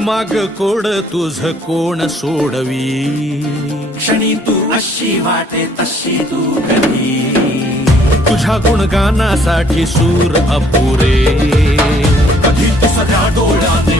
माग कोड तुझ कोण सोडवी, क्षणी तू अशी वाटे तशी तू कधी, तुझ्या गुणगानासाठी सूर अपुरे, कधी तू सगळ्या डोळ्याने